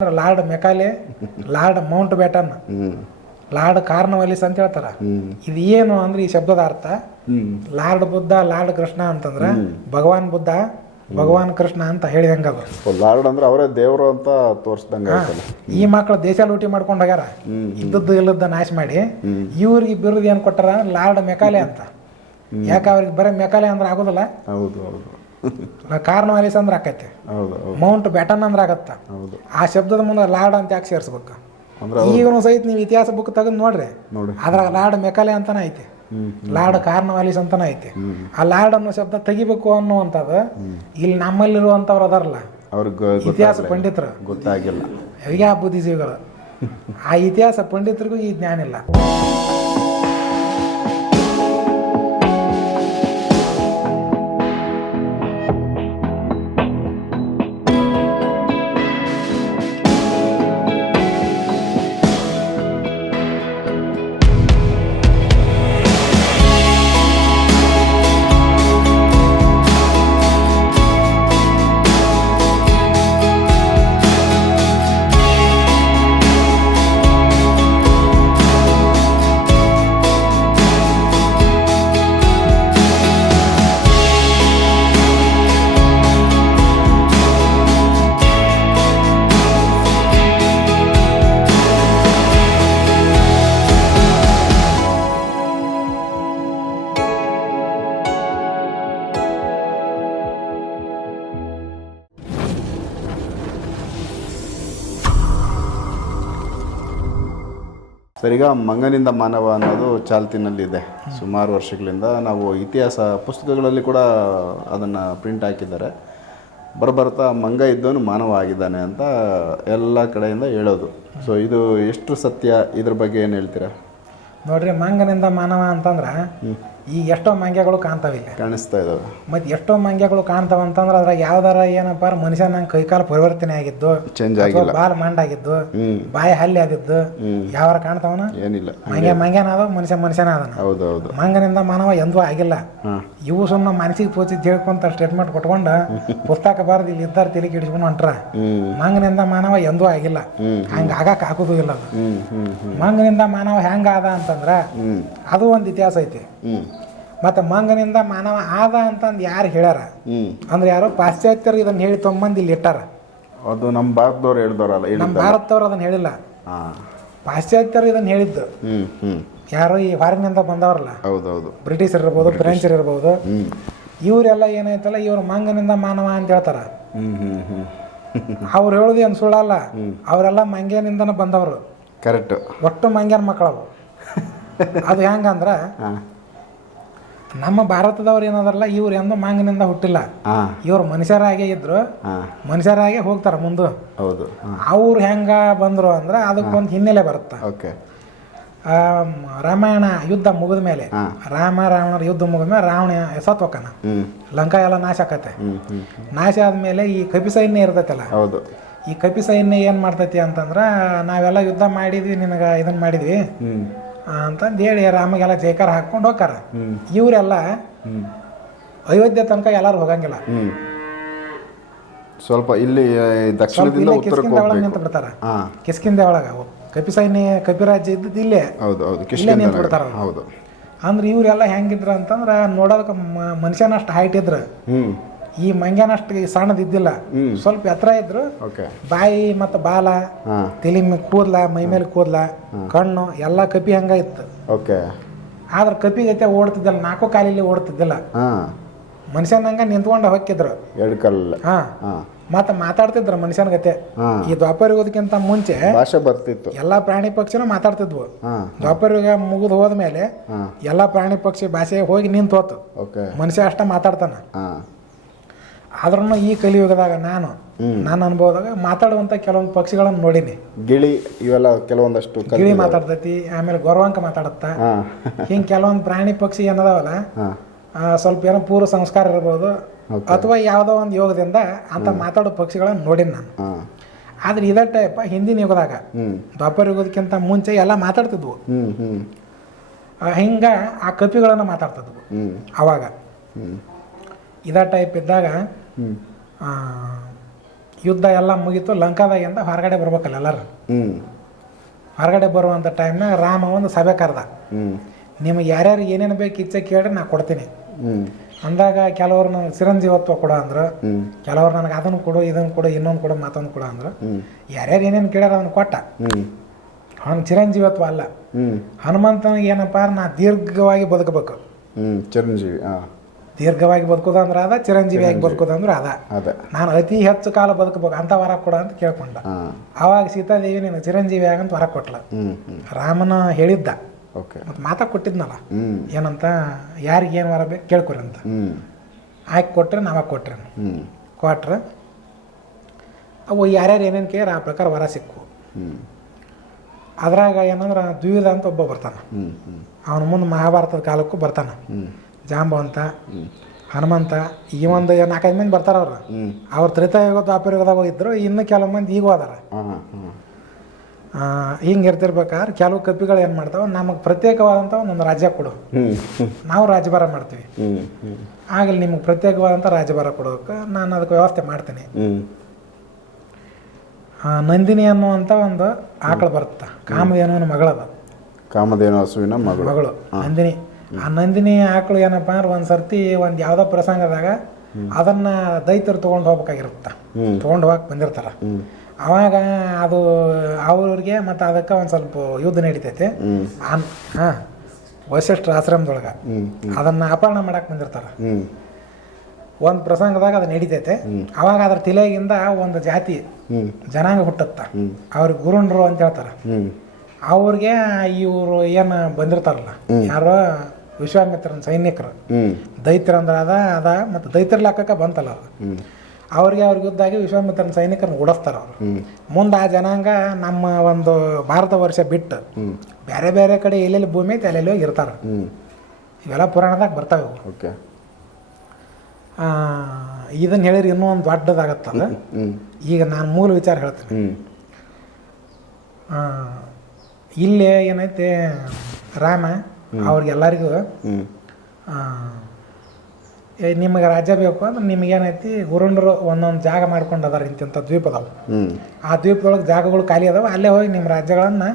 ಅಂದ್ರೆ Lord Macaulay Lord Mountbatten Lord Cornwallis ಅಂತ ಹೇಳ್ತಾರ. ಇದು ಏನು ಅಂದ್ರೆ ಈ ಶಬ್ದದ ಅರ್ಥ? ಲಾರ್ಡ್ ಬುದ್ಧ ಲಾರ್ಡ್ ಕೃಷ್ಣ ಅಂತಂದ್ರ ಭಗವಾನ್ ಬುದ್ಧ ಭಗವಾನ್ ಕೃಷ್ಣ ಅಂತ ಹೇಳಿದಂಗ ಲಾರ್ಡ್ ಅಂದ್ರೆ ಅವರೇ ದೇವರು ಅಂತ ತೋರಿಸ್ದಂಗ ಈ ಮಕ್ಕಳು ದೇಶ ಲೂಟಿ ಮಾಡ್ಕೊಂಡು ಹೋಗ್ಯಾರ. ಇದ್ದದ್ದು ಇಲ್ಲದ ನಾಶ ಮಾಡಿ. ಇವ್ರಿಗೆ ಬಿರುದು ಏನ್ ಕೊಟ್ಟಾರ? ಲಾರ್ಡ್ ಮೆಕಾಲೆ ಅಂತ. ಯಾಕ ಅವ್ರಿಗೆ ಬರೀ ಮೆಕಾಲೆ ಅಂದ್ರೆ ಆಗುದಲ್ಲ? ಹೌದು ಹೌದು. ಕಾರ್ನವಾಲಿಸ್ ಅಂದ್ರೆ ಆಕೈತೆ. ಹೌದು ಹೌದು. ಮೌಂಟ್ ಬ್ಯಾಟನ್ ಅಂದ್ರೆ ಆಗತ್ತ. ಆ ಶಬ್ದದ ಮುಂದೆ ಲಾರ್ಡ್ ಅಂತ ಯಾಕೆ ಸೇರಿಸ್ಬೇಕು? ಈಗ ಈಗನು ಸಹಿತ ನೀವು ಇತಿಹಾಸ ಬುಕ್ ತೆಗೆದು ನೋಡ್ರಿ. ನೋಡಿ. ಅದ್ರಾಗ ಲಾರ್ಡ್ ಮೆಕಾಲೆ ಅಂತಾನೆ ಐತಿ. ಲಾರ್ಡ್ ಲಾರ್ಡ್ ಕಾರ್ನವಾಲಿಸ್ ಅಂತಾನೆ ಐತಿ. ಆ ಲಾರ್ಡ್ ಅನ್ನೋ ಶಬ್ದ ತೆಗಿಬೇಕು ಅನ್ನುವಂಥದ್ದು ಇಲ್ಲಿ ನಮ್ಮಲ್ಲಿರುವಂಥವ್ರು ಅದಾರಲ್ಲ. ಅವ್ರಿಗೆ ಇತಿಹಾಸ ಪಂಡಿತರು. ಗೊತ್ತಾಗಿಲ್ಲ. ಯಾವ ಬುದ್ಧಿಜೀವಿಗಳು? ಆ ಇತಿಹಾಸ ಪಂಡಿತರಿಗೂ ಈ ಜ್ಞಾನ ಇಲ್ಲ. ಸರ್ ಈಗ ಮಂಗನಿಂದ ಮಾನವ ಅನ್ನೋದು ಚಾಲ್ತಿನಲ್ಲಿದೆ. ಸುಮಾರು ವರ್ಷಗಳಿಂದ ನಾವು ಇತಿಹಾಸ ಪುಸ್ತಕಗಳಲ್ಲಿ ಕೂಡ ಅದನ್ನು ಪ್ರಿಂಟ್ ಹಾಕಿದ್ದಾರೆ. ಬರಬರ್ತಾ ಮಂಗ ಇದ್ದವನು ಮಾನವ ಆಗಿದ್ದಾನೆ ಅಂತ ಎಲ್ಲ ಕಡೆಯಿಂದ ಹೇಳೋದು. ಸೊ ಇದು ಎಷ್ಟು ಸತ್ಯ? ಇದ್ರ ಬಗ್ಗೆ ಏನು ಹೇಳ್ತೀರಾ? ನೋಡ್ರಿ ಮಂಗನಿಂದ ಮಾನವ ಅಂತಂದ್ರ ಈಗ ಎಷ್ಟೋ ಮಂಗ್ಯಗಳು ಕಾಣ್ತಾವಿಲ್ಲ ಕಾಣಿಸ್ತಾ ಇದಾವೆ. ಮತ್ತೆ ಎಷ್ಟೋ ಮಂಗ್ಯಗಳು ಕಾಣ್ತಾವ ಅಂತಂದ್ರ ಅದ್ರಾಗ ಯಾವ್ದಾರ ಏನಪ್ಪ ಮನುಷ್ಯ ನಂಗೆ ಕೈಕಾಲು ಪರಿವರ್ತನೆ ಆಗಿದ್ದು ಚೇಂಜ್ ಆಗಿಲ್ಲ. ಬಾಲ್ ಮಂಡಾಗಿದ್ದು ಆಗಿದ್ದು ಬಾಯಿ ಹಲ್ಲಿ ಆಗಿದ್ದು ಯಾವ ಯಾವಾರ ಕಾಣ್ತಾವನ? ಏನಿಲ್ಲ. ಮಂಗ್ಯ ಮಂಗ್ಯನ ಅದ ಮನುಷ್ಯ ಮನುಷ್ಯನ ಅದನ. ಹೌದು ಹೌದು ಮಂಗನಿಂದ ಮಾನವ ಎಂದೂ ಆಗಿಲ್ಲ. ಇವು ಸುಮ್ಮನೆ ಮನಸ್ಸಿಗೆ ತೋಚಿ ಹೇಳ್ಕೊಂತ ಸ್ಟೇಟ್ಮೆಂಟ್ ಕೊಟ್ಕೊಂಡು ಪುಸ್ತಕ ಬರೆದು ಇಲ್ಲಿ ಇದ್ದಾರ ತಿರುಗಿ ಹಿಡಿಸ್ಕೊಂಡು ಹೊಂಟ್ರ. ಮಂಗನಿಂದ ಮಾನವ ಎಂದೂ ಆಗಿಲ್ಲ. ಹಂಗ ಆಗಕ್ಕೆ ಹಾಕುದಿಲ್ಲ ಇಲ್ಲ ಅದು. ಮಂಗನಿಂದ ಮಾನವ ಹೆಂಗ ಆದ ಅಂತಂದ್ರ ಅದು ಒಂದು ಇತಿಹಾಸ ಐತಿ. ಮತ್ತೆ ಮಂಗನಿಂದ ಮಾನವ ಆದ ಅಂತಂದು ಯಾರು ಹೇಳ್ಯಾರ? ಅಂದ್ರೆ ಯಾರೋ ಪಾಶ್ಚಾತ್ಯರು ಇದನ್ನ ಹೇಳಿ ತೊಗೊಂಬಂದು ಇಲ್ಲಿ ಇಟ್ಟಾರ. ಅದು ನಮ್ಮ ಭಾರತದವ್ರು ಹೇಳಿದವರಲ್ಲ ನಮ್ಮ ಭಾರತದವ್ರು ಅದನ್ನ ಹೇಳಿಲ್ಲ. ಪಾಶ್ಚಾತ್ಯರು ಇದನ್ನ ಹೇಳಿದ್ದು. ಯಾರೋ ಈ ಹೊರಗಿನಿಂದ ಬಂದವರಲ್ಲ. ಹೌದೌದು. ಬ್ರಿಟಿಷರ್ ಇರ್ಬೋದು ಫ್ರೆಂಚರ್ ಇರ್ಬೋದು. ಇವರೆಲ್ಲ ಏನೈತಲ್ಲ ಇವ್ರು ಮಂಗನಿಂದ ಮಾನವ ಅಂತ ಹೇಳ್ತಾರ. ಅವ್ರು ಹೇಳೋದು ಏನು ಸುಳ್ಳಲ್ಲ ಅವರೆಲ್ಲ ಮಂಗ್ಯನಿಂದನ ಬಂದವರು. ಕರೆಕ್ಟ್. ಒಟ್ಟು ಮಂಗ್ಯನ ಮಕ್ಕಳವು ಅದು ಹೆಂಗಂದ್ರ ನಮ್ಮ ಭಾರತದವ್ರು ಏನದಾರಲ್ಲ ಇವ್ರು ಎಂದು ಮಾಂಗನಿಂದ ಹುಟ್ಟಿಲ್ಲ. ಇವ್ರು ಮನುಷ್ಯರಾಗೆ ಇದ್ರು ಮನುಷ್ಯರಾಗೆ ಹೋಗ್ತಾರ ಮುಂದೆ. ಹೌದು ಅವ್ರು ಹೆಂಗ ಬಂದ್ರು ಅಂದ್ರೆ ಅದಕ್ಕೊಂದು ಹಿನ್ನೆಲೆ ಬರುತ್ತೆ. ಓಕೆ. ರಾಮಾಯಣ ಯುದ್ಧ ಮುಗಿದ ಮೇಲೆ ರಾಮ ರಾವಣರ ಯುದ್ಧ ಮುಗಿದ ಮೇಲೆ ರಾವಣ ಎಸತ್ ಹ್ಞೂ ಲಂಕಾ ಎಲ್ಲ ನಾಶ ಆಕತೆ. ಹ್ಞೂ ಹ್ಞೂ ನಾಶ ಆದ್ಮೇಲೆ ಈ ಕಪಿ ಸೈನ್ಯ ಇರ್ತೈತಲ್ಲ ಹೌದು. ಈ ಕಪಿ ಸೈನ್ಯ ಏನ್ ಮಾಡ್ತೈತಿ ಅಂತಂದ್ರ ನಾವೆಲ್ಲ ಯುದ್ಧ ಮಾಡಿದ್ವಿ ನಿನಗ ಇದನ್ನ ಮಾಡಿದ್ವಿ. ಅಂತಂದು ಹೇಳಿ ರಾಮಗೆಲ್ಲ ಜೈಕಾರ ಹಾಕ್ಕೊಂಡು ಹೋಗ್ತಾರ. ಇವರೆಲ್ಲ ಅಯೋಧ್ಯೆ ತನಕ ಎಲ್ಲರೂ ಹೋಗಂಗಿಲ್ಲ. ಸ್ವಲ್ಪ ಇಲ್ಲಿ ದಕ್ಷಿಣದಿಂದ ಉತ್ತರಕ್ಕೆ ಹೋಗ್ಬೇಕು ನಿಂತು ಬಿಡ್ತಾರ ಕಿಸ್ಕಿಂದೆ ಒಳಗೆ ಕಪಿ ಸೈನ್ಯ ಕಪಿ ರಾಜ್ಯ ಇದ್ದದ್ದು ಇಲ್ಲೇ. ಹೌದು ಹೌದು. ಇಲ್ಲೇ ನಿಂತು ಬಿಡ್ತಾರ ಹೌದು. ಅಂದ್ರೆ ಇವರೆಲ್ಲ ಹೆಂಗಿದ್ರ ಅಂತಂದ್ರೆ ನೋಡೋದಕ್ಕೆ ಮನುಷ್ಯನಷ್ಟು ಹೈಟ್ ಇದ್ರ. ಈ ಮಂಗ್ಯಾನಷ್ಟು ಸಣ್ಣದಿದ್ದಿಲ್ಲ ಸ್ವಲ್ಪ ಎತ್ತರ ಇದ್ರು. ಓಕೆ. ಬಾಯಿ ಮತ್ತು ಬಾಲ ತಲೆ ಕೂದ್ಲ ಮೈ ಮೇಲೆ ಕೂದ್ಲ ಕಣ್ಣು ಎಲ್ಲ ಕಪಿ ಹಂಗ ಇತ್ತು. ಓಕೆ. ಆದ್ರೆ ಕಪಿ ಗತೆ ಓಡ್ತಿದ್ದಿಲ್ಲ ನಾಲ್ಕು ಕಾಲಿಲಿ ಓಡ್ತಿದ್ದಿಲ್ಲ. ಮನುಷ್ಯನಂಗ ನಿಂತ್ಕೊಂಡು ಹೊಕ್ಕಿದ್ರು. ಹಾ. ಮತ್ತೆ ಮಾತಾಡ್ತಿದ್ರು ಮನುಷ್ಯನ ಗತೆ. ಈ ದ್ವಾಪರ ಯುಗದಕ್ಕಿಂತ ಮುಂಚೆ ಭಾಷೆ ಬರ್ತಿತ್ತು. ಎಲ್ಲಾ ಪ್ರಾಣಿ ಪಕ್ಷಿನೂ ಮಾತಾಡ್ತಿದ್ವು. ದ್ವಾಪರ ಯುಗ ಮುಗಿದು ಹೋದ್ಮೇಲೆ ಎಲ್ಲಾ ಪ್ರಾಣಿ ಪಕ್ಷಿ ಭಾಷೆ ಹೋಗಿ ನಿಂತು ಹೋತು. ಓಕೆ. ಮನುಷ್ಯ ಅಷ್ಟ ಮಾತಾಡ್ತಾನ. ಆದ್ರೂ ಈ ಕಲಿಯುಗದಾಗ ನಾನು ನಾನು ನನ್ನ ಅನುಭವದಾಗ ಮಾತಾಡುವಂತ ಕೆಲವೊಂದು ಪಕ್ಷಿಗಳನ್ನು ನೋಡೀನಿ. ಗಿಳಿ ಇವೆಲ್ಲ ಕೆಲವೊಂದಷ್ಟು ಗಿಳಿ ಮಾತಾಡ್ತೈತಿ ಆಮೇಲೆ ಗೊರವಾಂಕ ಮಾತಾಡತ್ತ. ಹಿಂಗೆ ಕೆಲವೊಂದು ಪ್ರಾಣಿ ಪಕ್ಷಿ ಏನದಾವಲ್ಲ ಸ್ವಲ್ಪ ಏನೋ ಪೂರ್ವ ಸಂಸ್ಕಾರ ಇರ್ಬೋದು ಅಥವಾ ಯಾವುದೋ ಒಂದು ಯೋಗದಿಂದ ಅಂತ ಮಾತಾಡೋ ಪಕ್ಷಿಗಳನ್ನು ನೋಡೀನಿ ನಾನು. ಆದ್ರೆ ಇದೇ ಟೈಪ್ ಹಿಂದಿನ ಯುಗದಾಗ ದ್ವಾಪರ್ ಯುಗದಕ್ಕಿಂತ ಮುಂಚೆ ಎಲ್ಲ ಮಾತಾಡ್ತಿದ್ವು. ಹಿಂಗ ಆ ಕಪಿಗಳನ್ನು ಮಾತಾಡ್ತಿದ್ವು ಅವಾಗ. ಇದೇ ಟೈಪ್ ಇದ್ದಾಗ ಯುದ್ಧ ಎಲ್ಲ ಮುಗೀತು. ಲಂಕಾದಾಗಿಂದ ಹೊರಗಡೆ ಬರ್ಬೇಕಲ್ಲ ಎಲ್ಲರೂ. ಹೊರಗಡೆ ಬರುವಂಥ ಟೈಮ್ನಾಗ ರಾಮ ಒಂದು ಸಭೆ ಕರೆದ ನಿಮಗೆ ಯಾರ್ಯಾರು ಏನೇನು ಬೇಕು ಇಚ್ಛೆ ಕೇಳಿ ನಾ ಕೊಡ್ತೀನಿ. ಅಂದಾಗ ಕೆಲವರು ನನಗೆ ಚಿರಂಜೀವತ್ವ ಕೊಡು ಅಂದ್ರು. ಕೆಲವರು ನನಗೆ ಅದನ್ನು ಕೊಡು ಇದನ್ನು ಕೊಡು ಇನ್ನೊಂದು ಕೊಡು ಮತ್ತೊಂದು ಕೊಡು ಅಂದ್ರೆ. ಯಾರ್ಯಾರು ಏನೇನು ಕೇಳ್ಯಾರ ಅದನ್ನು ಕೊಟ್ಟ. ಅವನು ಚಿರಂಜೀವತ್ವ ಅಲ್ಲ. ಹನುಮಂತನಿಗೆ ಏನಪ್ಪ ನಾ ದೀರ್ಘವಾಗಿ ಬದುಕಬೇಕು. ಹ್ಞೂ ಚಿರಂಜೀವಿ ದೀರ್ಘವಾಗಿ ಬದುಕೋದಂದ್ರೆ ಅದ ಚಿರಂಜೀವಿಯಾಗಿ ಬದುಕೋದಂದ್ರೆ ಅದ. ಅದೇ. ನಾನು ಅತಿ ಹೆಚ್ಚು ಕಾಲ ಬದುಕಬೇಕು ಅಂತ ವರ ಕೊಡ ಅಂತ ಕೇಳ್ಕೊಂಡ. ಅವಾಗ ಆವಾಗ ಸೀತಾದೇವಿ ನೀನು ಚಿರಂಜೀವಿ ಆಗಂತ ವರ ಕೊಟ್ಲ. ರಾಮನ ಹೇಳಿದ್ದ. ಓಕೆ. ಮತ್ತು ಮಾತಾ ಕೊಟ್ಟಿದ್ನಲ್ಲ. ಏನಂತ ಯಾರಿಗೆ ಏನು ವರ ಬೇಕು ಕೇಳ್ಕೊರಿ ಅಂತ. ಆಯ್ಕೆ ಕೊಟ್ರೆ ನಾವಾಗ ಕೊಟ್ರೆ. ಕೊಟ್ರೆ ಅವು ಯಾರ್ಯಾರು ಏನೇನು ಕೇಳಿ ಆ ಪ್ರಕಾರ ವರ ಸಿಕ್ಕು. ಅದ್ರಾಗ ಏನಂದ್ರೆ ದ್ವಿಧ ಅಂತ ಒಬ್ಬ ಬರ್ತಾನೆ. ಅವನ ಮುಂದೆ ಮಹಾಭಾರತದ ಕಾಲಕ್ಕೂ ಬರ್ತಾನೆ. ಜಾಂಬವಂತ ಹನುಮಂತ ಈ ಒಂದು ನಾಲ್ಕೈದು ಮಂದಿ ಬರ್ತಾರ ಅವ್ರು. ಅವ್ರ ತ್ರೇತಾಯುಗ ದ್ವಾಪರಯುಗದಾಗ ಹೋಗಿದ್ರು ಇನ್ನು ಕೆಲವು ಮಂದಿ ಈಗ ಹೋದಾರ ಹಿಂಗೆ ಇರ್ತಿರ್ಬೇಕಾದ್ರೆ ಕೆಲವು ಕಪಿಗಳು ಏನು ಮಾಡ್ತಾವೆ ನಮಗೆ ಪ್ರತ್ಯೇಕವಾದಂಥ ಒಂದೊಂದು ರಾಜ್ಯ ಕೊಡು. ನಾವು ರಾಜ್ಯಭಾರ ಮಾಡ್ತೀವಿ. ಆಗಲಿ ನಿಮಗೆ ಪ್ರತ್ಯೇಕವಾದಂಥ ರಾಜ್ಯಭಾರ ಕೊಡೋಕೆ ನಾನು ಅದಕ್ಕೆ ವ್ಯವಸ್ಥೆ ಮಾಡ್ತೀನಿ. ನಂದಿನಿ ಅನ್ನುವಂಥ ಒಂದು ಆಕಳು ಬರುತ್ತೆ. ಕಾಮದೇನೋ ಮಗಳದ. ಕಾಮಧೇನು ಹಸುವಿನ ಮಗಳು. ಮಗಳು. ನಂದಿನಿ. ಆ ನಂದಿನಿ ಆಕಳು ಏನಪ್ಪ ಅಂದ್ರೆ ಒಂದು ಸರ್ತಿ ಒಂದು ಯಾವುದೋ ಪ್ರಸಂಗದಾಗ ಅದನ್ನ ದೈತರು ತೊಗೊಂಡು ಹೋಗ್ಬೇಕಾಗಿರುತ್ತೆ. ತೊಗೊಂಡು ಹೋಗಕ್ಕೆ ಬಂದಿರ್ತಾರ. ಅವಾಗ ಅದು ಅವ್ರಿಗೆ ಮತ್ತು ಅದಕ್ಕೆ ಒಂದು ಸ್ವಲ್ಪ ಯುದ್ಧ ನಡೀತೈತೆ. ವಶಿಷ್ಠ ಹಾಂ ವಶಿಷ್ಠರ ಆಶ್ರಮದೊಳಗೆ ಹ್ಞೂ ಅದನ್ನು ಅಪಹರಣ ಮಾಡಕ್ಕೆ ಬಂದಿರ್ತಾರೆ. ಒಂದು ಪ್ರಸಂಗದಾಗ ಅದು ನಡೀತೈತೆ. ಅವಾಗ ಅದ್ರ ತಿಲೆಗಿಂದ ಒಂದು ಜಾತಿ ಜನಾಂಗ ಹುಟ್ಟತ್ತ. ಅವ್ರ ಅವ್ರಿಗೆ ಗುರುಂಡ್ರು ಅಂತ ಹೇಳ್ತಾರೆ. ಅವ್ರಿಗೆ ಇವರು ಏನು ಬಂದಿರ್ತಾರಲ್ಲ ಯಾರೋ ವಿಶ್ವಾಮಿತ್ರನ ಸೈನಿಕರು. ದೈತ್ಯರ ಅಂದ್ರೆ ಅದ ಅದ ಮತ್ತು ದೈತ್ಯರ ಲೆಕ್ಕಕ್ಕೆ ಬಂತಲ್ಲ ಅದು ಅವ್ರಿಗೆ ಅವ್ರಿಗೆ ಯುದ್ಧಾಗಿ ವಿಶ್ವಾಮಿತ್ರನ ಸೈನಿಕರನ್ನ ಓಡಿಸ್ತಾರೆ ಅವರು. ಮುಂದೆ ಆ ಜನಾಂಗ ನಮ್ಮ ಒಂದು ಭಾರತ ವರ್ಷ ಬಿಟ್ಟು ಬೇರೆ ಬೇರೆ ಕಡೆ ಎಲ್ಲೆಲ್ಲಿ ಭೂಮಿ ಐತೆ ಅಲ್ಲೆಲ್ಲೋ ಇರ್ತಾರೆ. ಹ್ಞೂ ಇವೆಲ್ಲ ಪುರಾಣದಾಗ ಬರ್ತಾವೆ ಓಕೆ. ಇದನ್ನು ಹೇಳಿದ್ರೆ ಇನ್ನೂ ಒಂದು ದೊಡ್ಡದಾಗತ್ತಲ್ಲ ಈಗ ನಾನು ಮೂಲ ವಿಚಾರ ಹೇಳ್ತೀನಿ. ಇಲ್ಲೇ ಏನೈತೆ ರಾಮ ಅವ್ರಿಗೆಲ್ಲರಿಗೂ ನಿಮಗೆ ರಾಜ್ಯ ಬೇಕು ಅಂದ್ರೆ ನಿಮಗೇನೈತಿ ಗುರುಂಡರು ಒಂದೊಂದು ಜಾಗ ಮಾಡ್ಕೊಂಡು ಅದಾರ ಇಂತಿಂಥ ದ್ವೀಪ ಅದಾವ. ಆ ದ್ವೀಪದೊಳಗೆ ಜಾಗಗಳು ಖಾಲಿ ಅದಾವ ಅಲ್ಲೇ ಹೋಗಿ ನಿಮ್ಮ ರಾಜ್ಯಗಳನ್ನು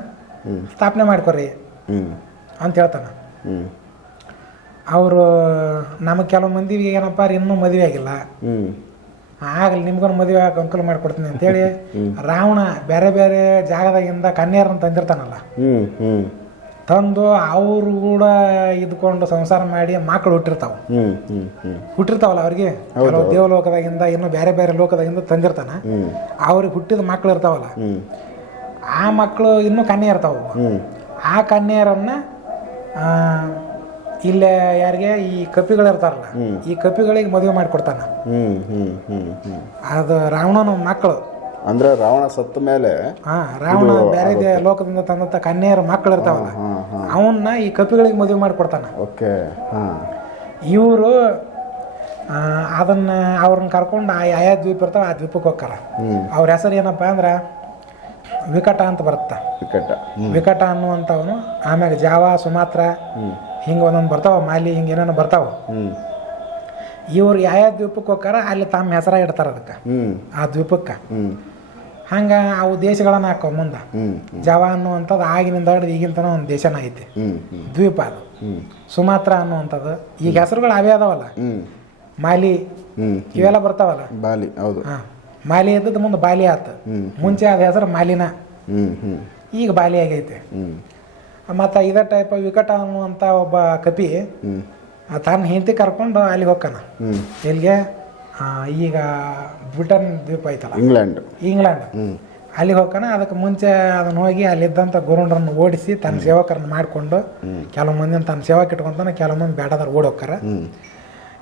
ಸ್ಥಾಪನೆ ಮಾಡ್ಕೊರಿ ಅಂತ ಹೇಳ್ತಾನೆ. ಅವರು ನಮಗೆ ಕೆಲವು ಮಂದಿ ಏನಪ್ಪ ಇನ್ನೂ ಮದುವೆ ಆಗಿಲ್ಲ. ಆಗಲಿ ನಿಮ್ಗೊಂದು ಮದುವೆ ಆಗಕ್ಕೆ ಅನುಕೂಲ ಮಾಡ್ಕೊಡ್ತೀನಿ ಅಂತೇಳಿ ರಾವಣ ಬೇರೆ ಬೇರೆ ಜಾಗದಾಗಿಂದ ಕನ್ಯರನ್ನು ತಂದಿರ್ತಾನಲ್ಲ. ತಂದು ಅವರು ಕೂಡ ಇದ್ಕೊಂಡು ಸಂಸಾರ ಮಾಡಿ ಮಕ್ಕಳು ಹುಟ್ಟಿರ್ತಾವ. ಹುಟ್ಟಿರ್ತಾವಲ್ಲ ಅವ್ರಿಗೆ? ದೇವಲೋಕದಾಗಿಂದ ಇನ್ನು ಬೇರೆ ಬೇರೆ ಲೋಕದಾಗಿಂದ ತಂದಿರ್ತಾನ. ಅವ್ರಿಗೆ ಹುಟ್ಟಿದ ಮಕ್ಕಳು ಇರ್ತಾವಲ್ಲ. ಆ ಮಕ್ಕಳು ಇನ್ನೂ ಕನ್ಯೆ ಇರ್ತಾವ. ಆ ಕನ್ಯರನ್ನ ಇಲ್ಲೇ ಯಾರಿಗೆ? ಈ ಕಪಿಗಳು ಇರ್ತಾರಲ್ಲ ಈ ಕಪಿಗಳಿಗೆ ಮದುವೆ ಮಾಡಿಕೊಡ್ತಾನ. ಅದು ರಾವಣನ ಮಕ್ಕಳು. ಅಂದರೆ ರಾವಣ ಸತ್ತ ಮೇಲೆ ಹಾ ರಾವಣ ಬೇರೆ ಲೋಕದಿಂದ ತಂದಂತ ಕನ್ಯೆಯರ ಮಕ್ಕಳು ಇರ್ತಾವಲ್ಲ ಅವನ್ನ ಈ ಕಪಿಗಳಿಗೆ ಮದುವೆ ಮಾಡಿಕೊಡ್ತಾನ. ಓಕೆ ಇವರು ಅದನ್ನ ಅವ್ರನ್ನ ಕರ್ಕೊಂಡು ಆ ಯಾವ ದ್ವೀಪ ಇರ್ತಾವ ಆ ದ್ವೀಪಕ್ಕೆ ಹೋಗ್ತಾರ. ಅವ್ರ ಹೆಸರು ಏನಪ್ಪ ಅಂದ್ರೆ ವಿಕಟ ಅಂತ ಬರುತ್ತೆ. ವಿಕಟ ವಿಕಟ ಅನ್ನುವಂಥವನು ಆಮ್ಯಾಗ ಜಾವ ಸುಮಾತ್ರ ಹಿಂಗೆ ಒಂದೊಂದು ಬರ್ತಾವ ಮಾಲಿ ಹಿಂಗೆ ಏನೇನೋ ಬರ್ತಾವ. ಇವ್ರು ಯಾವ ದ್ವೀಪಕ್ಕೆ ಹೋಗ್ತಾರ ಅಲ್ಲಿ ತಮ್ಮ ಹೆಸರ ಇಡ್ತಾರ ಅದಕ್ಕೆ. ಆ ದ್ವೀಪಕ್ಕೆ. ಹಂಗೆ ಅವು ದೇಶಗಳನ್ನ ಹಾಕೋ ಮುಂದೆ. ಜವಾ ಅನ್ನುವಂಥದ್ದು ಆಗಿನಿಂದ ಹಿಡಿದು ಈಗಿನ ತನಕ ಒಂದು ದೇಶನ ಐತಿ. ದ್ವೀಪ ಅದು. ಸುಮಾತ್ರ ಅನ್ನುವಂಥದ್ದು ಈಗ ಹೆಸರುಗಳು ಅವೇ ಅದಾವಲ್ಲ. ಮಾಲಿ ಇವೆಲ್ಲ ಬರ್ತಾವಲ್ಲ? ಬಾಲಿ ಹೌದು. ಹಾಂ. ಮಾಲಿ ಇದ್ದದ್ದು ಮುಂದೆ ಬಾಲಿ ಆತು. ಮುಂಚೆ ಅದ ಹೆಸರು ಮಾಲಿನ. ಈಗ ಬಾಲಿ ಆಗೈತೆ. ಮತ್ತು ಇದೇ ಟೈಪ್ ವಿಕಟ ಅನ್ನುವಂಥ ಒಬ್ಬ ಕಪಿ ತನ್ನ ಹೆಂಡತಿ ಕರ್ಕೊಂಡು ಅಲ್ಲಿಗೆ ಹೋಗ್ತಾನ ಹ್ಞೂ ಎಲ್ಲಿಗೆ? ಈಗ ಬ್ರಿಟನ್ ದ್ವೀಪ ಐತಲ್ಲ? ಇಂಗ್ಲೆಂಡ್. ಇಂಗ್ಲೆಂಡ್. ಅಲ್ಲಿಗೆ ಹೋಗ್ತಾನ ಅದಕ್ಕೆ ಮುಂಚೆ ಅದನ್ನ ಹೋಗಿ ಅಲ್ಲಿದ್ದಂಥ ಗುರುಂಡ್ರನ್ನ ಓಡಿಸಿ ತನ್ನ ಸೇವಕರನ್ನ ಮಾಡಿಕೊಂಡು ಕೆಲವು ಮಂದಿ ತನ್ನ ಸೇವೆ ಇಟ್ಕೊಂತಾನೆ ಕೆಲವು ಮಂದಿ ಬೇಡದಾರ ಓಡಿ ಹೋಗ್ತಾರ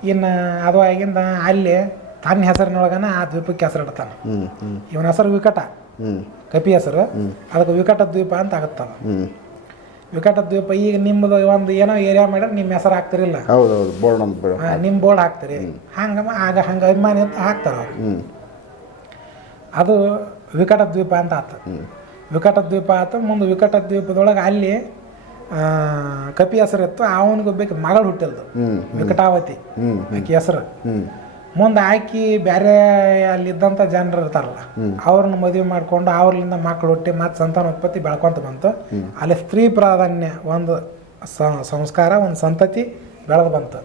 ಇನ್ನು ಅದು ಆಗಿಂದ ಅಲ್ಲಿ ತನ್ನ ಹೆಸರಿನೊಳಗನ ಆ ದ್ವೀಪಕ್ಕೆ ಹೆಸರು ಇಡ್ತಾನೆ ಇವನ ಹೆಸರು ವಿಕಟ. ಕಪಿ ಹೆಸರು. ಅದಕ್ಕೆ ವಿಕಟ ದ್ವೀಪ ಅಂತ ಆಗುತ್ತದ. ವಿಕಟ ದ್ವೀಪ ಈಗ ನಿಮ್ಮದು ಒಂದು ಏನೋ ಏರಿಯಾ ಮಾಡ್ರೆ ನಿಮ್ಮ ಹೆಸರು ಹಾಕ್ತಿರಿಲ್ಲ ಹೌದು ಹೌದು ಬೋರ್ಡ್ ಅಂತ ಬೇಡ. ನಿಮ್ಮ ಬೋರ್ಡ್ ಹಾಕ್ತೀರಿ. ಹಂಗ ಆಗ ಹಂಗೆ ಅಭಿಮಾನಿ ಅಂತ ಹಾಕ್ತಾರ ಅವ್ರು. ಅದು ವಿಕಟ ದ್ವೀಪ ಅಂತ ಆತು. ವಿಕಟ ದ್ವೀಪ ಆತು ಮುಂದೆ ವಿಕಟ ದ್ವೀಪದೊಳಗೆ ಅಲ್ಲಿ ಆ, ಕಪಿ ಹೆಸರು ಇತ್ತು ಅವನಿಗೆ ಬೇಕು ಮಗಳು ಹುಟ್ಟಿಲ್ದು. ವಿಕಟಾವತಿ. ಆಕೆ ಹೆಸರು. ಮುಂದೆ ಹಾಕಿ ಬೇರೆ ಅಲ್ಲಿದ್ದಂಥ ಜನರು ಇರ್ತಾರಲ್ಲ ಅವ್ರನ್ನ ಮದುವೆ ಮಾಡ್ಕೊಂಡು ಅವ್ರಲಿಂದ ಮಕ್ಳು ಹುಟ್ಟಿ ಮತ್ತೆ ಸಂತಾನೋತ್ಪತ್ತಿ ಬೆಳ್ಕೊಂತ ಬಂತು. ಅಲ್ಲಿ ಸ್ತ್ರೀ ಪ್ರಾಧಾನ್ಯ ಒಂದು ಸಂಸ್ಕಾರ ಒಂದು ಸಂತತಿ ಬೆಳೆದು ಬಂತು.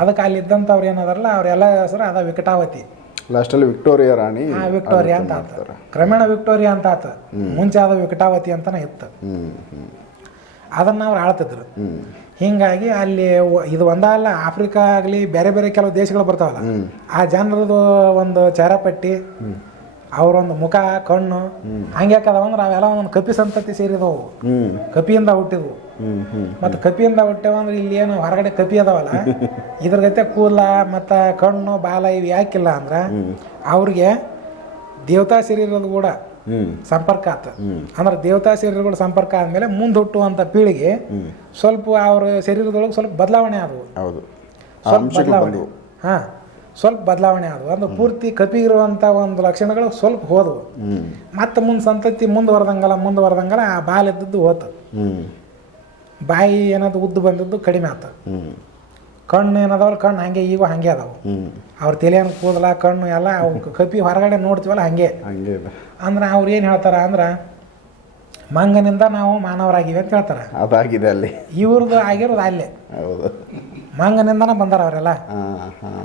ಅದಕ್ಕೆ ಅಲ್ಲಿ ಇದ್ದಂಥವ್ರು ಏನದಾರಲ್ಲ ಅವರೆಲ್ಲ ಹೆಸರು ಅದ ವಿಕಟಾವತಿ. ಲಾಸ್ಟಲ್ಲಿ ವಿಕ್ಟೋರಿಯಾ ರಾಣಿ ವಿಕ್ಟೋರಿಯಾ ಅಂತ ಆತ. ಕ್ರಮೇಣ ವಿಕ್ಟೋರಿಯಾ ಅಂತ ಆತ. ಮುಂಚೆ ಅದ ವಿಕಟಾವತಿ ಅಂತಾನೆ ಇತ್ತು. ಅದನ್ನ ಅವ್ರು ಆಳ್ತಿದ್ರು. ಹೀಗಾಗಿ ಅಲ್ಲಿ ಇದು ಒಂದಲ್ಲ ಆಫ್ರಿಕಾ ಆಗಲಿ ಬೇರೆ ಬೇರೆ ಕೆಲವು ದೇಶಗಳು ಬರ್ತಾವಲ್ಲ ಆ ಜನರದು ಒಂದು ಚಾರಪಟ್ಟಿ ಅವರೊಂದು ಮುಖ ಕಣ್ಣು ಹಂಗೆ ಅಂದ್ರೆ ಅವೆಲ್ಲ ಒಂದೊಂದು ಕಪಿ ಸಂತತಿ ಸೇರಿದವು. ಕಪಿಯಿಂದ ಹುಟ್ಟಿದವು. ಮತ್ತು ಕಪಿಯಿಂದ ಹುಟ್ಟೇವಂದ್ರೆ ಇಲ್ಲಿ ಏನು ಹೊರಗಡೆ ಕಪಿ ಅದಾವಲ್ಲ ಇದ್ರ ಜೊತೆ ಕೂದಲ ಮತ್ತು ಕಣ್ಣು ಬಾಲ ಇವು ಯಾಕಿಲ್ಲ ಅಂದ್ರೆ ಅವ್ರಿಗೆ ದೇವತಾ ಶರೀರದ ಕೂಡ ಸಂಪರ್ಕ ಆತ ಅಂದ್ರೆ ದೇವತಾ ಶರೀರಗಳು ಸಂಪರ್ಕ ಆದಮೇಲೆ ಮುಂದೆ ಹುಟ್ಟುವಂಥ ಪೀಳಿಗೆ ಸ್ವಲ್ಪ ಅವ್ರ ಶರೀರದೊಳಗೆ ಸ್ವಲ್ಪ ಬದಲಾವಣೆ ಆದವು. ಹೌದು. ಸ್ವಲ್ಪ ಬದಲಾವಣೆ. ಹಾಂ. ಸ್ವಲ್ಪ ಬದಲಾವಣೆ ಆದವು. ಅಂದ್ರೆ ಪೂರ್ತಿ ಕಪಿ ಇರುವಂಥ ಒಂದು ಲಕ್ಷಣಗಳು ಸ್ವಲ್ಪ ಹೋದವು. ಮತ್ತೆ ಮುಂದೆ ಸಂತತಿ ಮುಂದುವರೆದಂಗಲ್ಲ ಮುಂದುವರೆದಂಗಲ್ಲ ಆ ಬಾಲ್ ಇದ್ದದ್ದು ಹೋತು. ಬಾಯಿ ಏನಾದ್ರು ಉದ್ದು ಬಂದದ್ದು ಕಡಿಮೆ ಆತ. ಕಣ್ಣು ಏನದವ್ರ ಕಣ್ಣು ಹಂಗೆ ಈಗ ಹಂಗೆ ಅದಾವು. ಅವ್ರ ತಲೆಯನ್ನು ಕೂದಲ ಕಣ್ಣು ಎಲ್ಲ ಅವು ಕಪಿ ಹೊರಗಡೆ ನೋಡ್ತೀವಲ್ಲ ಹಂಗೆ. ಅಂದ್ರೆ ಅವ್ರು ಏನು ಹೇಳ್ತಾರ ಅಂದ್ರೆ ಮಂಗನಿಂದ ನಾವು ಮಾನವರಾಗಿವೆ ಅಂತ ಹೇಳ್ತಾರೆ. ಅದಾಗಿದೆ ಅಲ್ಲಿ. ಇವ್ರದ್ದು ಆಗಿರೋದು ಅಲ್ಲೇ. ಹೌದು. ಮಂಗನಿಂದನ ಬಂದಾರ ಅವರೆಲ್ಲ.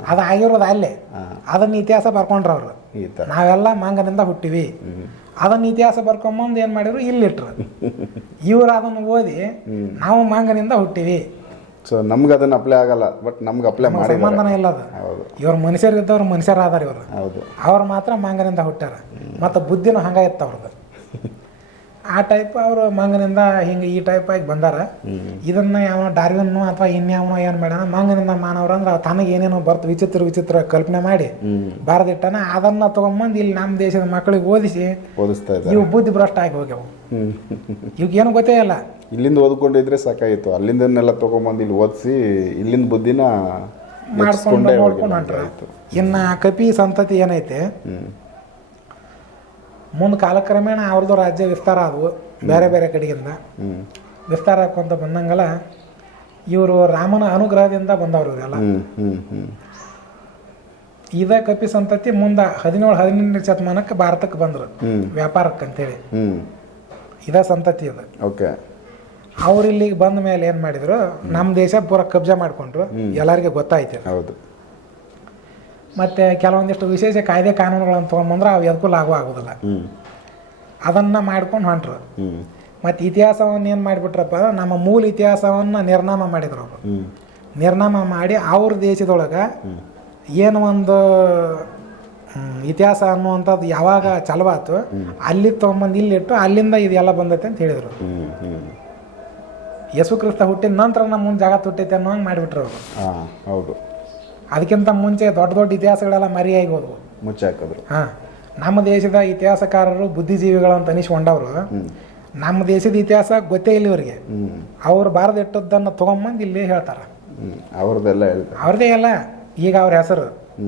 ಅದು ಆಗಿರೋದು ಅಲ್ಲೇ. ಅದನ್ನ ಇತಿಹಾಸ ಬರ್ಕೊಂಡ್ರ ಅವರು. ನಾವೆಲ್ಲ ಮಂಗನಿಂದ ಹುಟ್ಟಿವಿ. ಅದನ್ನ ಇತಿಹಾಸ ಬರ್ಕೊಂಬಂದು ಏನು ಮಾಡಿದ್ರು ಇಲ್ಲಿಟ್ರು. ಇವ್ರು ಅದನ್ನು ಓದಿ ನಾವು ಮಂಗನಿಂದ ಹುಟ್ಟಿವಿ. ಸೊ ನಮ್ಗೆ ಅದನ್ನ ಅಪ್ಲೈ ಆಗಲ್ಲ ಬಟ್ ನಮ್ಗೆ ಅಪ್ಲೈ ಮಾಡಿ ಸಂಬಂಧನ ಇಲ್ಲ ಅದು. ಹೌದು. ಇವ್ರು ಮನುಷ್ಯರು ಮನುಷ್ಯರ ಆದಾರ ಇವರು. ಹೌದು. ಅವ್ರು ಮಾತ್ರ ಮಾಂಗನಿಂದ ಹುಟ್ಟಾರ ಮತ್ತು ಬುದ್ಧಿನೂ ಹಂಗ ಇತ್ತು ಅವ್ರದ್ದು ಆ ಟೈಪ್ ಅವರು ಮಂಗನಿಂದ ಹಿಂಗೆ ಈ ಟೈಪ್ ಆಗಿ ಬಂದಾರ. ಇದನ್ನ ಯಾವ ಡಾರ್ವಿನ್ನು ಅಥವಾ ಇನ್ಯಾವನೋ ಏನು ಮಾಡ್ಯಾನ ಮಂಗನಿಂದ ಮಾನವರು ಅಂದ್ರೆ ತನಗೆ ಏನೇನೋ ಬರ್ತು ವಿಚಿತ್ರ ವಿಚಿತ್ರ ಕಲ್ಪನೆ ಮಾಡಿ ಬಾರದಿಟ್ಟನ ಅದನ್ನ ತಗೊಂಬಂದು ಇಲ್ಲಿ ನಮ್ಮ ದೇಶದ ಮಕ್ಕಳಿಗೆ ಓದಿಸಿ ಇವು ಬುದ್ಧಿ ಭ್ರಷ್ಟ ಆಗಿ ಹೋಗ್ಯಾವ. ಇವಾಗ ಏನು ಗೊತ್ತೇ ಇಲ್ಲ. ಇಲ್ಲಿಂದ ಓದ್ಕೊಂಡಿದ್ರೆ ಸಾಕಾಗಿತ್ತು ಅಲ್ಲಿಂದನ್ನೆಲ್ಲ ತಗೊಂಬಂದು ಇಲ್ಲಿ ಓದಿಸಿ ಇಲ್ಲಿಂದ ಬುದ್ಧಿನ ಮಾಡ್ಕೊಂಡು ನೋಡ್ಕೊಂಡು ಹೊಂಟ್ರ. ಇನ್ನು ಕಪಿ ಸಂತತಿ ಏನೈತೆ? ಮುಂದೆ ಕಾಲಕ್ರಮೇಣ ಅವ್ರದ್ದು ರಾಜ್ಯ ವಿಸ್ತಾರ ಆದವು ಬೇರೆ ಬೇರೆ ಕಡೆಗಿಂದ. ಹ್ಮ್. ವಿಸ್ತಾರ ಆಕೊಂತ ಬಂದಂಗಲ್ಲ ಇವರು ರಾಮನ ಅನುಗ್ರಹದಿಂದ ಬಂದವರು ಇವರೆಲ್ಲ. ಇದ ಕಪಿ ಸಂತತಿ ಮುಂದೆ ಹದಿನೇಳು ಹದಿನೆಂಟನೇ ಶತಮಾನಕ್ಕೆ ಭಾರತಕ್ಕೆ ಬಂದರು. ವ್ಯಾಪಾರಕ್ಕೆ ಅಂತೇಳಿ ಇದ ಇದೇ ಸಂತತಿ ಇದು ಓಕೆ. ಅವ್ರು ಇಲ್ಲಿಗೆ ಬಂದ ಮೇಲೆ ಏನು ಮಾಡಿದ್ರು ನಮ್ಮ ದೇಶ ಪೂರ ಕಬ್ಜಾ ಮಾಡಿಕೊಂಡ್ರು. ಎಲ್ಲರಿಗೆ ಗೊತ್ತಾಯ್ತು. ಹೌದು. ಮತ್ತೆ ಕೆಲವೊಂದಿಷ್ಟು ವಿಶೇಷ ಕಾಯ್ದೆ ಕಾನೂನುಗಳನ್ನು ತೊಗೊಂಬಂದ್ರೆ ಅವು ಎದಕ್ಕೂ ಲಾಭ ಆಗೋದಿಲ್ಲ. ಅದನ್ನು ಮಾಡ್ಕೊಂಡು ಹೊಂಟ್ರು. ಮತ್ತು ಇತಿಹಾಸವನ್ನು ಏನು ಮಾಡಿಬಿಟ್ರಪ್ಪ ಅಂದ್ರೆ ನಮ್ಮ ಮೂಲ ಇತಿಹಾಸವನ್ನು ನಿರ್ನಾಮ ಮಾಡಿದ್ರು ಅವರು. ನಿರ್ನಾಮ ಮಾಡಿ ಅವ್ರ ದೇಶದೊಳಗೆ ಏನು ಒಂದು ಇತಿಹಾಸ ಅನ್ನುವಂಥದ್ದು ಯಾವಾಗ ಚಲವಾತು ಅಲ್ಲಿ ತೊಗೊಂಬಂದು ಇಲ್ಲಿಟ್ಟು ಅಲ್ಲಿಂದ ಇದೆಲ್ಲ ಬಂದೈತೆ ಅಂತ ಹೇಳಿದರು. ಯೇಸು ಕ್ರಿಸ್ತ ಹುಟ್ಟಿದ ನಂತರ ನಮ್ಮ ಮುಂದೆ ಜಾಗ ಹುಟ್ಟೈತೆ ಅನ್ನೋ ಹಂಗೆ ಮಾಡಿಬಿಟ್ರು ಅವರು. ಹೌದು. ಅದಕ್ಕಿಂತ ಮುಂಚೆ ದೊಡ್ಡ ದೊಡ್ಡ ಇತಿಹಾಸಗಳೆಲ್ಲ ಮರಿಯಾಗಿ ಹೋದವು ಮುಚ್ಚಾಕಿದ್ರು ಹಾಂ ನಮ್ಮ ದೇಶದ ಇತಿಹಾಸಕಾರರು ಬುದ್ಧಿಜೀವಿಗಳು ಅಂತ ಅನಿಸ್ಕೊಂಡವರು. ನಮ್ಮ ದೇಶದ ಇತಿಹಾಸ ಗೊತ್ತೇ ಇಲ್ಲ ಇವರಿಗೆ. ಅವ್ರು ಬಾರದಿಟ್ಟದ್ದನ್ನು ತೊಗೊಂಬಂದು ಇಲ್ಲಿ ಹೇಳ್ತಾರೆ. ಅವ್ರದೆಲ್ಲ ಅವ್ರದ್ದೆಲ್ಲ ಹೇಳ್ತಾರೆ. ಅವ್ರದೇ ಎಲ್ಲ ಈಗ ಅವ್ರ ಹೆಸರು.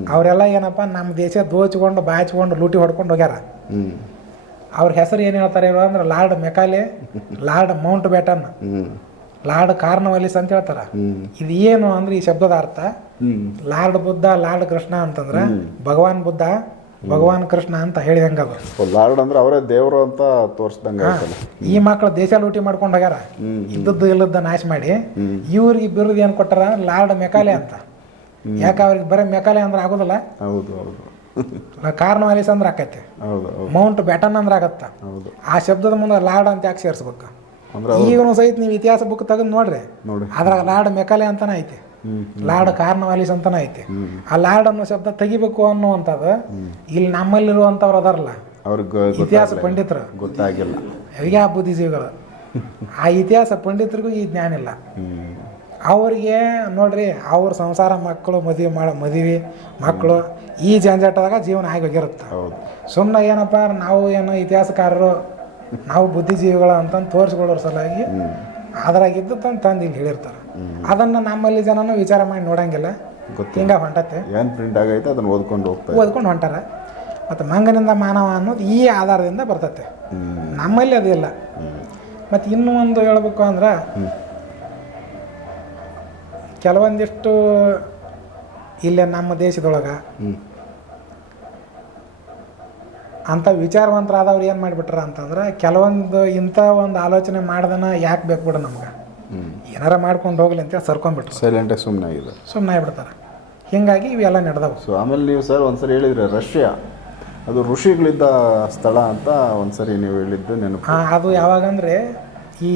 ಅವರೆಲ್ಲ ಏನಪ್ಪ ನಮ್ಮ ದೇಶ ದೋಚ್ಕೊಂಡು ಬಾಚ್ಕೊಂಡು ಲೂಟಿ ಹೊಡ್ಕೊಂಡು ಹೋಗ್ಯಾರ. ಅವ್ರ ಹೆಸರು ಏನು ಹೇಳ್ತಾರೆ ಇವರು ಅಂದ್ರೆ Lord Macaulay Lord Mountbatten. ಹ್ಮ್. ಲಾರ್ಡ್ ಕಾರ್ನವಾಲಿಸ್ ಅಂತ ಹೇಳ್ತಾರ. ಇದು ಏನು ಅಂದ್ರೆ ಈ ಶಬ್ದದ ಅರ್ಥ? ಲಾರ್ಡ್ ಬುದ್ಧ ಲಾರ್ಡ್ ಕೃಷ್ಣ ಅಂತಂದ್ರೆ ಭಗವಾನ್ ಬುದ್ಧ ಭಗವಾನ್ ಕೃಷ್ಣ ಅಂತ ಹೇಳಿದಂಗ ಲಾರ್ಡ್ ಅಂದ್ರೆ ಅವರೇ ದೇವರು ಅಂತ ತೋರಿಸ್ದಂಗ ಈ ಮಕ್ಕಳು ದೇಶ ಲೂಟಿ ಮಾಡ್ಕೊಂಡು ಹೋಗ್ಯಾರ. ಇದ್ದದ್ದು ಇಲ್ಲದ ನಾಶ ಮಾಡಿ. ಇವ್ರಿಗೆ ಬಿರುದು ಏನು ಕೊಟ್ಟಾರ? ಲಾರ್ಡ್ ಮೆಕಾಲೆ ಅಂತ. ಯಾಕೆ ಅವ್ರಿಗೆ ಬರೀ ಮೆಕಾಲೆ ಅಂದ್ರೆ ಆಗೋದಿಲ್ಲ? ಹೌದು ಹೌದು. ಕಾರ್ನವಾಲಿಸ್ ಅಂದ್ರೆ ಆಕೈತಿ. ಮೌಂಟ್ ಬ್ಯಾಟನ್ ಅಂದ್ರೆ ಆಗತ್ತ. ಆ ಶಬ್ದದ ಮುಂದೆ ಲಾರ್ಡ್ ಅಂತ ಯಾಕೆ ಸೇರಿಸ್ಬೇಕು? ಈಗನು ಸಹಿತ ನೀವು ಇತಿಹಾಸ ಬುಕ್ ತಗೊಂಡು ನೋಡ್ರಿ. ನೋಡಿ ಅದ್ರಾಗ ಲಾರ್ಡ್ ಮೆಕಾಲೆ ಅಂತಾನೆ ಐತಿ. ಲಾಡ್ ಲಾರ್ಡ್ ಕಾರ್ನವಾಲಿಸ್ ಅಂತಾನೆ ಐತಿ. ಆ ಲಾರ್ಡ್ ಅನ್ನೋ ಶಬ್ದ ತೆಗಿಬೇಕು ಅನ್ನುವಂಥದ್ದು ಇಲ್ಲಿ ನಮ್ಮಲ್ಲಿರುವಂಥವ್ರು ಅದಾರಲ್ಲ. ಅವ್ರಿಗೆ ಇತಿಹಾಸ ಪಂಡಿತರು. ಗೊತ್ತಾಗಿಲ್ಲ. ಯಾ ಆ ಬುದ್ಧಿಜೀವಿಗಳು. ಆ ಇತಿಹಾಸ ಪಂಡಿತರಿಗೂ ಈ ಜ್ಞಾನ ಇಲ್ಲ. ಅವ್ರಿಗೆ ನೋಡ್ರಿ ಅವ್ರ ಸಂಸಾರ ಮಕ್ಕಳು ಮದುವೆ ಮಾಡೋ ಮದುವೆ ಮಕ್ಕಳು ಈ ಜಂಜಾಟದಾಗ ಜೀವನ ಆಗಿ ಹೋಗಿರುತ್ತೆ. ಸುಮ್ಮನೆ ಏನಪ್ಪ ನಾವು ಏನು ಇತಿಹಾಸಕಾರರು ನಾವು ಬುದ್ಧಿಜೀವಿಗಳ ಅಂತಂದು ತೋರಿಸ್ಕೊಳ್ಳೋರ ಸಲುವಾಗಿ ಅದ್ರಾಗಿದ್ದು ತಂದು ತಂದು ಇಲ್ಲಿ ಹೇಳಿರ್ತಾರೆ. ಅದನ್ನು ನಮ್ಮಲ್ಲಿ ಜನನು ವಿಚಾರ ಮಾಡಿ ನೋಡಂಗಿಲ್ಲ. ಹಿಂಗ ಹೊಂಟತ್ತೆ ಏನು ಪ್ರಿಂಟ್ ಆಗೈತೆ ಅದನ್ನು ಓದ್ಕೊಂಡು ಹೋಗ್ತಾರೆ ಓದ್ಕೊಂಡು ಹೊಂಟಾರ. ಮತ್ತು ಮಂಗನಿಂದ ಮಾನವ ಅನ್ನೋದು ಈ ಆಧಾರದಿಂದ ಬರ್ತತೆ. ನಮ್ಮಲ್ಲಿ ಅದಿಲ್ಲ ಮತ್ತು ಇನ್ನೂ ಒಂದು ಹೇಳ್ಬೇಕು ಅಂದ್ರೆ ಕೆಲವೊಂದಿಷ್ಟು ಇಲ್ಲೇ ನಮ್ಮ ದೇಶದೊಳಗೆ ಅಂಥ ವಿಚಾರವಂತರಾದವ್ರು ಏನು ಮಾಡಿಬಿಟ್ರ ಅಂತಂದ್ರೆ ಕೆಲವೊಂದು ಇಂಥ ಒಂದು ಆಲೋಚನೆ ಮಾಡ್ದನ ಯಾಕೆ ಬೇಕು ಬಿಡು ನಮ್ಗೆ? ಏನಾರ ಮಾಡ್ಕೊಂಡು ಹೋಗ್ಲಿ ಅಂತೇಳಿ ಸರ್ಕೊಂಡ್ಬಿಟ್ರು. ಸೈಲೆಂಟಾಗಿ ಸುಮ್ಮನೆ ಆಗಿದೆ ಸುಮ್ಮನೆ ಆಗಿಬಿಡ್ತಾರೆ. ಹೀಗಾಗಿ ಇವೆಲ್ಲ ನಡೆದವು. ಸೊ ಆಮೇಲೆ ನೀವು ಸರ್ ಒಂದ್ಸರಿ ಹೇಳಿದ್ರೆ ರಷ್ಯಾ ಅದು ಋಷಿಗಳಿದ್ದ ಸ್ಥಳ ಅಂತ ಒಂದ್ಸರಿ ನೀವು ಹೇಳಿದ್ದು ನೆನಪು. ಹಾಂ ಅದು ಯಾವಾಗಂದ್ರೆ ಈ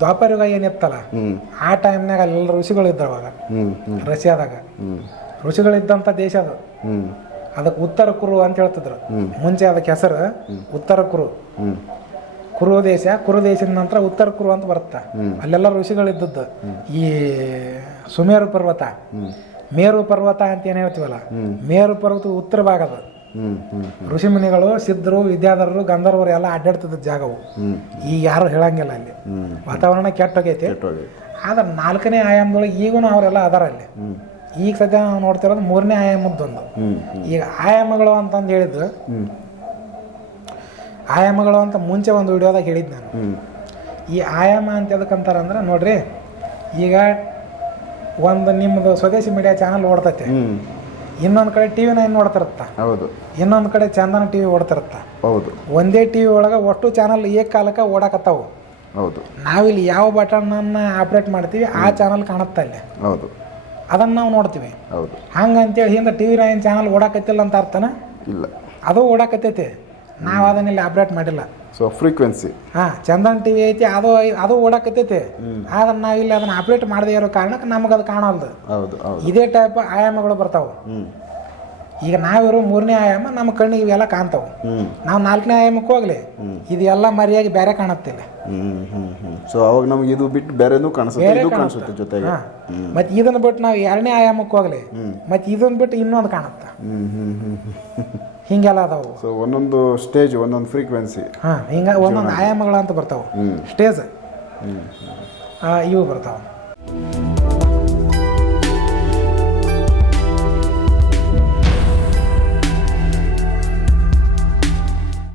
ದ್ವಾಪರಯುಗ ಏನಿತ್ತಲ್ಲ ಆ ಟೈಮ್ನಾಗ ಅಲ್ಲೆಲ್ಲ ಋಷಿಗಳು ಅವಾಗ. ಹ್ಞೂ ರಷ್ಯಾದಾಗ. ಋಷಿಗಳಿದ್ದಂಥ ದೇಶ ಅದು. ಅದಕ್ಕೆ ಉತ್ತರ ಕುರು ಅಂತ ಹೇಳ್ತಿದ್ರು. ಮುಂಚೆ ಅದಕ್ಕೆ ಹೆಸರು ಉತ್ತರ ಕುರು. ಕುರು ದೇಶ ಕುರು ದೇಶದ ನಂತರ ಉತ್ತರ ಕುರು ಅಂತ ಬರುತ್ತೆ. ಅಲ್ಲೆಲ್ಲ ಋಷಿಗಳಿದ್ದದ್ದು. ಈ ಸುಮೇರು ಪರ್ವತ. ಮೇರು ಪರ್ವತ ಅಂತ ಏನು ಹೇಳ್ತೀವಲ್ಲ? ಮೇರು ಪರ್ವತ ಉತ್ತರ ಭಾಗದ. ಅದು ಹ್ಞೂ ಋಷಿ ಮುನಿಗಳು ಸಿದ್ಧರು ವಿದ್ಯಾಧರರು ಗಂಧರ್ವರು ಎಲ್ಲ ಅಡ್ಡಾಡ್ತಿದ್ದ ಜಾಗವು. ಈ ಈಗ ಯಾರು ಹೇಳಂಗಿಲ್ಲ ಅಲ್ಲಿ. ವಾತಾವರಣ ಕೆಟ್ಟೋಗೈತಿ. ಆದ್ರೆ ನಾಲ್ಕನೇ ಆಯಾಮದೊಳಗೆ ಈಗೂ ಅವರೆಲ್ಲ ಅದಾರ ಅಲ್ಲಿ. ಈಗ ಸದ್ಯ ನಾವು ನೋಡ್ತಿರೋದು ಮೂರನೇ ಆಯಾಮದ್ದೊಂದು. ಒಂದು ಈಗ ಆಯಾಮಗಳು ಅಂತಂದು ಹೇಳಿದ್ದು ಹ್ಞೂ ಆಯಾಮಗಳು ಅಂತ ಮುಂಚೆ ಒಂದು ವಿಡಿಯೋದಾಗ ಹೇಳಿದ್ದು ನಾನು. ಈ ಆಯಾಮ ಅಂತ ಎದಕ್ಕಂತಾರೆ ಅಂದ್ರೆ ನೋಡ್ರಿ ಈಗ ಒಂದು ನಿಮ್ಮದು ಸ್ವದೇಶಿ ಮೀಡಿಯಾ ಚಾನಲ್ ಓಡ್ತೈತೆ. ಇನ್ನೊಂದು ಕಡೆ ಟಿವಿ ನೈನ್ ನೋಡ್ತಿರುತ್ತ ಹೌದು. ಇನ್ನೊಂದು ಕಡೆ ಚಂದನ ಟಿವಿ ಓಡ್ತಿರುತ್ತ. ಹೌದು. ಒಂದೇ ಟಿವಿ ಒಳಗೆ ಒಟ್ಟು ಚಾನಲ್ ಕಾಲಕ್ಕೆ ಓಡಾಕತ್ತಾವು. ಹೌದು. ನಾವಿಲ್ಲಿ ಯಾವ ಬಟನನ್ನು ಆಪ್ರೇಟ್ ಮಾಡ್ತೀವಿ ಆ ಚಾನಲ್ ಕಾಣುತ್ತೆ ಅಲ್ಲಿ. ಹೌದು. ಅದನ್ನು ನಾವು ನೋಡ್ತೀವಿ. ಹೌದು. ಹಂಗಂತೇಳಿ ಹಿಂದೆ ಟಿ ವಿ ನೈನ್ ಚಾನಲ್ ಓಡಾಕತ್ತಿಲ್ಲ ಅಂತ ಅರ್ಥನ? ಇಲ್ಲ. ಅದು ಓಡಾಕತ್ತೈತಿ. ನಾವು ಅದನ್ನ ಇಲ್ಲಿ ಆಪ್ರೇಟ್ ಮಾಡಿಲ್ಲ. ಸೊ ಫ್ರೀಕ್ವೆನ್ಸಿ ಹಾಂ ಚಂದನ್ ಟಿ ವಿ ಐತಿ ಅದು ಅದು ಓಡಾಕತ್ತೈತಿ. ಆದ್ರೆ ನಾವು ಇಲ್ಲಿ ಅದನ್ನ ಅಪ್ಡೇಟ್ ಮಾಡದೇ ಇರೋ ಕಾರಣಕ್ಕೆ ನಮಗೆ ಅದು ಕಾಣಲ್ದು ಹೌದು ಹೌದು. ಇದೇ ಟೈಪ್ ಆಯಾಮಗಳು ಬರ್ತಾವೆ. ಈಗ ನಾವಿರೋ ಮೂರನೇ ಆಯಾಮ ನಮ್ಮ ಕಣ್ಣಿಗೆ ಇವೆಲ್ಲ ಕಾಣ್ತಾವೆ. ನಾವು ನಾಲ್ಕನೇ ಆಯಾಮಕ್ಕೆ ಹೋಗ್ಲಿ. ಇದೆಲ್ಲ ಮರಿಯಾಗಿ ಬೇರೆ ಕಾಣುತ್ತಿಲ್ಲ. ಸೊ ಅವಾಗ ನಮ್ಗೆ ಇದು ಬಿಟ್ಟು ಬೇರೆನೂ ಕಾಣಿಸುತ್ತೆ ಇದು ಕಾಣಿಸುತ್ತೆ ಜೊತೆಗೆ. ಮತ್ತೆ ಇದನ್ನ ಬಿಟ್ಟು ನಾವು ಎರಡನೇ ಆಯಾಮಕ್ಕೆ ಹೋಗ್ಲಿ. ಮತ್ತೆ ಇದನ್ನ ಬಿಟ್ಟು ಇನ್ನೊಂದು ಕಾಣುತ್ತೆ. ಹಿಂಗೆಲ್ಲ ಅದಾವು. ಸೊ ಒಂದೊಂದು ಸ್ಟೇಜ್ ಒಂದೊಂದು ಫ್ರೀಕ್ವೆನ್ಸಿ ಹಾಂ ಹಿಂಗೆ ಒಂದೊಂದು ಆಯಾಮಗಳು ಅಂತ ಬರ್ತಾವೆ. ಸ್ಟೇಜ್ ಇವು ಬರ್ತಾವೆ.